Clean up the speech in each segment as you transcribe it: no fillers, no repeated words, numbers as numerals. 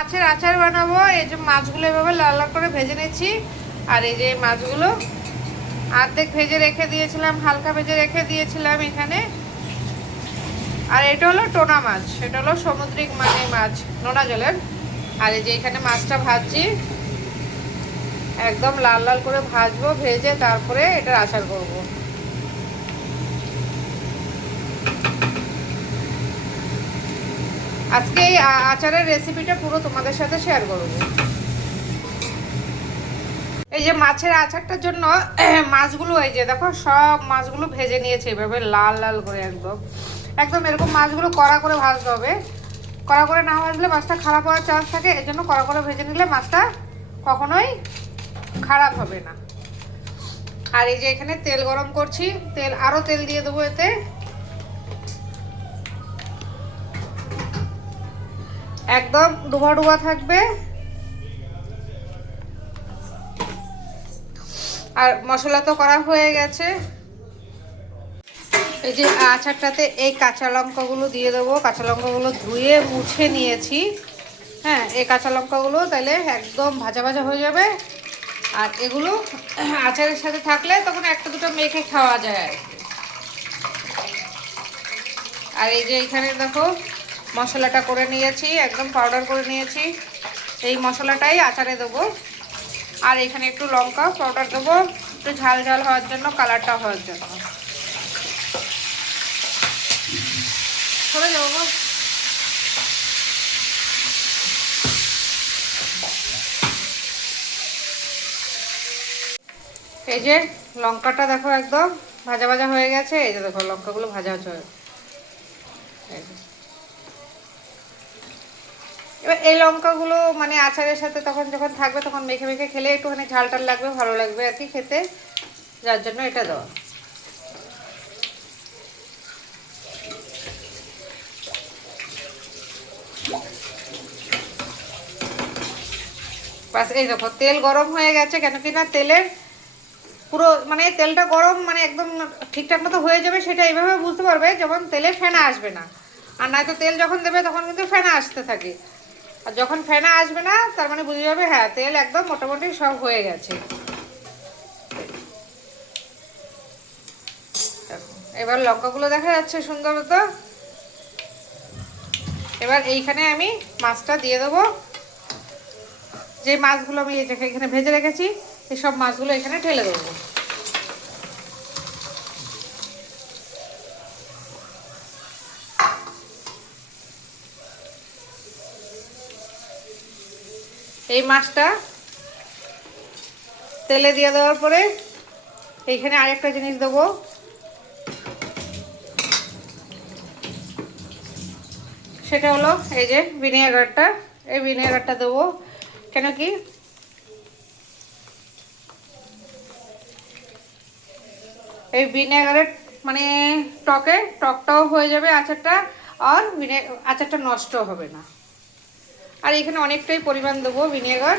মাছের আচার বানাবো। এই যে মাছগুলো এভাবে লাল লাল করে ভেজে নিচ্ছি। আর এই যে মাছগুলো অর্ধেক ভেজে রেখে দিয়েছিলাম, হালকা ভেজে রেখে দিয়েছিলাম এখানে। আর এটা হলো টোনা মাছ, এটা হলো সামুদ্রিক মানে মাছ, নোনা জলের। আর এই যে এখানে মাছটা ভাজছি, একদম লাল লাল করে ভাজবো, ভেজে তারপরে এটার আচার করব। আজকে এই আচারের রেসিপিটা পুরো তোমাদের সাথে শেয়ার করব। এই যে মাছের আচারটার জন্য মাছগুলো এই যে দেখো সব মাছগুলো ভেজে নিয়েছে এভাবে লাল লাল করে, একদম একদম এরকম মাছগুলো কড়া করে ভাজতে হবে। কড়া করে না ভাজলে মাছটা খারাপ হওয়ার চান্স থাকে, এর জন্য কড়া করে ভেজে নিলে মাছটা কখনোই খারাপ হবে না। আর এই যে এখানে তেল গরম করছি, আরো তেল দিয়ে দেবো এতে। একদম ডুবা ডুবা থাকবে। আর মশলা তো করা হয়ে গেছে। এই যে আচারটাতে এই কাঁচা লঙ্কাগুলো দিয়ে দেবো। কাঁচা লঙ্কাগুলো ধুয়ে মুছে নিয়েছি। হ্যাঁ, এই কাঁচা লঙ্কাগুলো তাহলে একদম ভাজা ভাজা হয়ে যাবে। আর এগুলো আচারের সাথে থাকলে তখন একটা দুটো মেখে খাওয়া যায় আর কি। আর এই যে এখানে দেখো মশলাটা করে নিয়েছি, একদম পাউডার করে নিয়েছি। এই মশলাটাই আচারে দেবো। আর এখানে একটু লঙ্কা পাউডার দেবো, একটু ঝাল ঝাল হওয়ার জন্য, কালারটা হওয়ার জন্য। সরে যাবো। এই যে লঙ্কাটা দেখো একদম ভাজা ভাজা হয়ে গেছে। এই যে দেখো লঙ্কাগুলো ভাজা হচ্ছে। এবার এই লঙ্কাগুলো মানে আচারের সাথে তখন যখন থাকবে তখন মেখে মেখে খেলে একটুখানি ঝাল টাল লাগবে, ভালো লাগবে আর কি খেতে, যার জন্য এটা দেওয়া। বাস এই দেখো তেল গরম হয়ে গেছে, কেন কি না তেলের পুরো মানে তেলটা গরম মানে একদম ঠিকঠাক মতো হয়ে যাবে, সেটা এইভাবে বুঝতে পারবে যখন তেলে ফেনা আসবে না। আর নয়তো তেল যখন দেবে তখন কিন্তু ফেনা আসতে থাকে। আর যখন ফেনা আসবে না তার মানে বুঝে যাবে হ্যাঁ তেল একদম মোটামুটি সব হয়ে গেছে। এবার লঙ্কাগুলো দেখা যাচ্ছে সুন্দর মতো। এবার এইখানে আমি মাছটা দিয়ে দেবো। যে মাছগুলো আমি এখানে ভেজে রেখেছি এই সব মাছগুলো এখানে ঢেলে দেবো। এই মাছটা তেলে দিয়ে দেওয়ার পরে এইখানে আরেকটা জিনিস দেবো। সেটা হলো এই যে ভিনেগারটা। এই ভিনেগারটা দেবো কেন কি এই ভিনেগারের মানে টকটাও হয়ে যাবে আচারটা, আর আচারটা নষ্ট হবে না। আর এখানে অনেকটাই পরিমাণ দেবো ভিনেগার।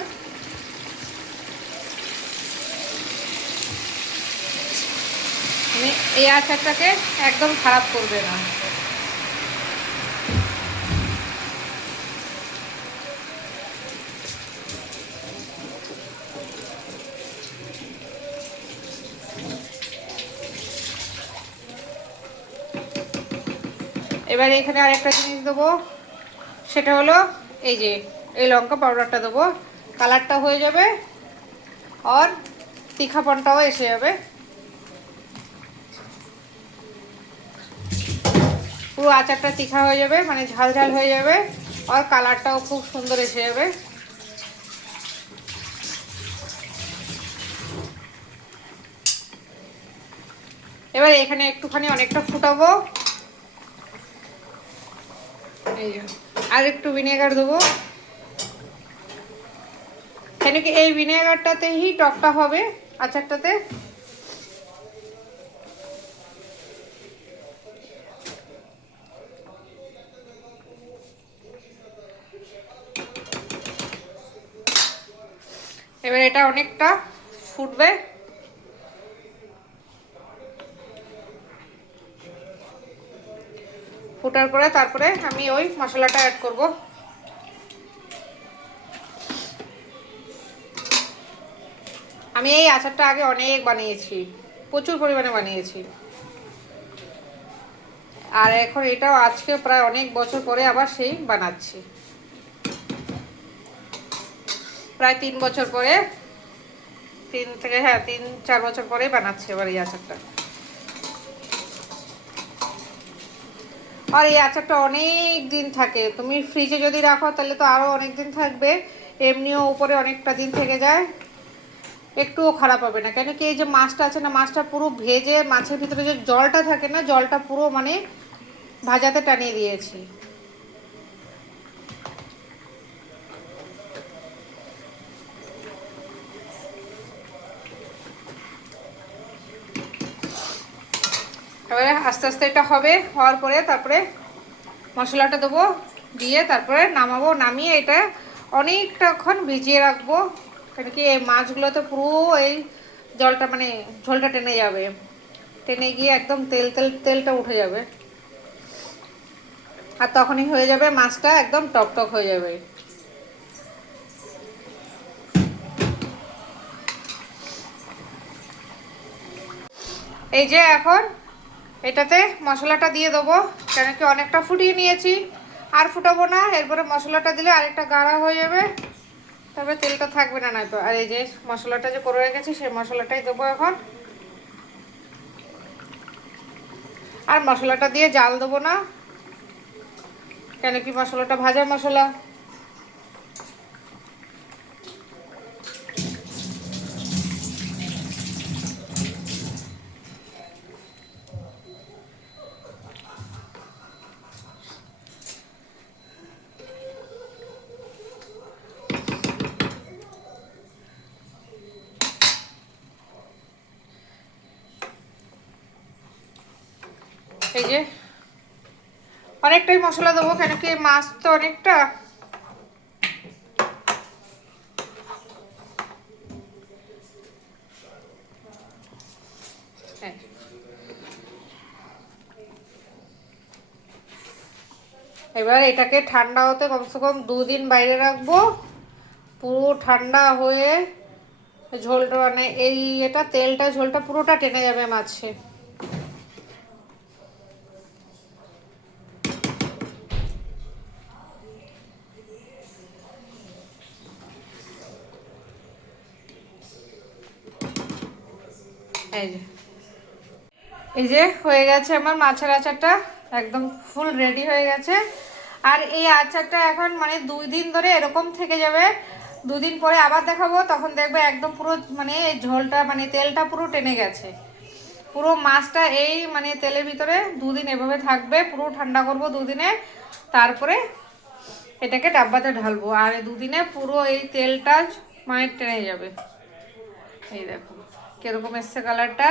এই আচারটাকে একদম খারাপ করবে না। এবার এখানে আরেকটা জিনিস দেবো, সেটা হলো এই যে এই লঙ্কা পাউডারটা দেবো। কালারটা হয়ে যাবে আর তিখাপনটাও এসে যাবে, পুরো আচারটা তিখা হয়ে যাবে মানে ঝাল ঝাল হয়ে যাবে, আর কালারটাও খুব সুন্দর এসে যাবে। এবার এখানে একটুখানি অনেকটা ফুটাবো। এই আর একটু ভিনেগার দেবো, কেন কি এই ভিনেগারটাতেই টকটা হবে আচারটাতে। এবার এটা অনেকটা ফুটবে। ফুটার পরে তারপরে আমি ওই মশলাটা অ্যাড করব। আমি এই আচারটা আগে অনেক বানিয়েছি, প্রচুর পরিমাণে বানিয়েছি। আর এখন এটাও আজকে প্রায় অনেক বছর পরে আবার সেই বানাচ্ছি, প্রায় 3 বছর পরে, 3-4 বছর পরেই বানাচ্ছি এবার এই আচারটা। আর এই আচারটা অনেক দিন থাকে, তুমি ফ্রিজে যদি রাখো তাহলে তো আরও অনেক দিন থাকবে, এমনিও উপরে অনেকটা দিন থেকে যায়, একটুও খারাপ হবে না। কেন কি এই যে মাছটা আছে না, মাছটা পুরো ভেজে মাছের ভিতরে যে জলটা থাকে না, জলটা পুরো মানে ভাজাতে টানিয়ে দিয়েছি। এবারে আস্তে আস্তে এটা হবে, হওয়ার পরে তারপরে মশলাটা দেবো, দিয়ে তারপরে নামাবো। নামিয়ে এটা অনেকটাক্ষণ ভিজিয়ে রাখবো, কারণ কি এই মাছগুলোতে পুরো এই জলটা মানে ঝোলটা টেনে যাবে, টেনে গিয়ে একদম তেলটা উঠে যাবে, আর তখনই হয়ে যাবে মাছটা একদম টকটক হয়ে যাবে। এই যে এখন এটাতে মশলাটা দিয়ে দেবো, কেন কি অনেকটা ফুটিয়ে নিয়েছি, আর ফুটাবো না। এরপরে মশলাটা দিলে আরেকটা গাঢ়া হয়ে যাবে, তবে তেলটা থাকবে না নয়তো। আর এই যে মশলাটা যে করে রেখেছি সেই মশলাটাই দেবো এখন। আর মশলাটা দিয়ে জাল দেবো না, কেন কি মশলাটা ভাজা মশলা। এই যে অনেকটাই মশলা দেবো, কেন কি মাছ তো অনেকটা। এবার এটাকে ঠান্ডা হতে কমসে কম 2 দিন বাইরে রাখবো, পুরো ঠান্ডা হয়ে ঝোলটা মানে এই এটা তেলটা ঝোলটা পুরোটা টেনে যাবে মাছে। এই যে হয়ে গেছে আমার মাছের আচারটা, একদম ফুল রেডি হয়ে গেছে। আর এই আচারটা এখন মানে 2 দিন ধরে এরকম থেকে যাবে, 2 দিন পরে আবার দেখাবো, তখন দেখবে একদম পুরো মানে ঝোলটা মানে তেলটা পুরো টেনে গেছে, পুরো মাছটা এই মানে তেলের ভিতরে 2 দিন এভাবে থাকবে। পুরো ঠান্ডা করব 2 দিনে, তারপরে এটাকে ডাব্বাতে ঢালবো। আর 2 দিনে পুরো এই তেলটা মানে টেনে যাবে। এই দেখো কিরকম এসছে কালারটা।